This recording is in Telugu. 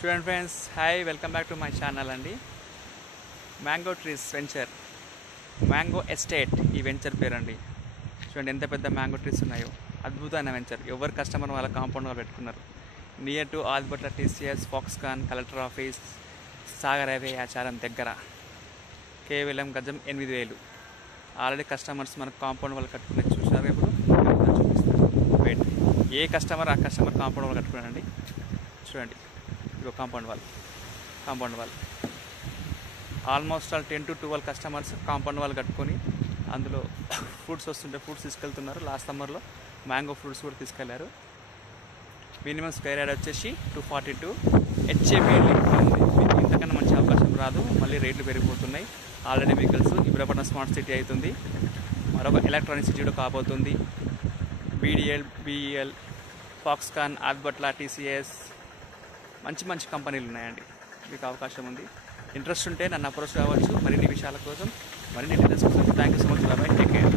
చూడండి friends, hi, welcome back to my channel అండి. Mango trees venture, mango estate ఈ వెంచర్ పేరండి. చూడండి ఎంత పెద్ద మ్యాంగో ట్రీస్ ఉన్నాయో. అద్భుతమైన వెంచర్. ఎవరు కస్టమర్ వాళ్ళ కాంపౌండ్గా పెట్టుకున్నారు. నియర్ టు ఆల్బర్ట్లా TCS, Foxconn, collector office, Sagar highway ఆచారం దగ్గర. కేవలం గజం 8,000. ఆల్రెడీ కస్టమర్స్ మనకు కాంపౌండ్ వాళ్ళు కట్టుకునేది చూసారు. ఇప్పుడు చూపిస్తారు. వెయిట్, ఏ కస్టమర్ ఆ కస్టమర్ కాంపౌండ్ వాళ్ళు కట్టుకున్నారండి. చూడండి, ఇగో compound wall almost all 10 to 12 customers compound వాళ్ళు కట్టుకొని అందులో ఫ్రూట్స్ వస్తుంటే ఫ్రూట్స్ తీసుకెళ్తున్నారు. లాస్ట్ సమ్మర్లో మ్యాంగో ఫ్రూట్స్ కూడా తీసుకెళ్లారు. మినిమం స్క్వేర్ యార్డ్ వచ్చేసి 242. హెచ్ఏపీ ఉంది. ఇంతకన్నా మంచి అవకాశం రాదు. మళ్ళీ రేట్లు పెరిగిపోతున్నాయి. Already vehicles Ibrahimpatnam smart city అవుతుంది. మరొక ఎలక్ట్రానిక్ సిటీ కూడా కాబోతుంది. బీడీఎల్, బీఈఎల్, ఫాక్స్కాన్, ఆల్బర్ట్లా, టీసీఎస్, మంచి కంపెనీలు ఉన్నాయండి. మీకు అవకాశం ఉంది. ఇంట్రెస్ట్ ఉంటే నన్ను అప్రోచ్ కావచ్చు. మరిన్ని విషయాల కోసం, మరిన్ని డీటెయిల్స్ కోసం. Thank you so much. Bye, take care.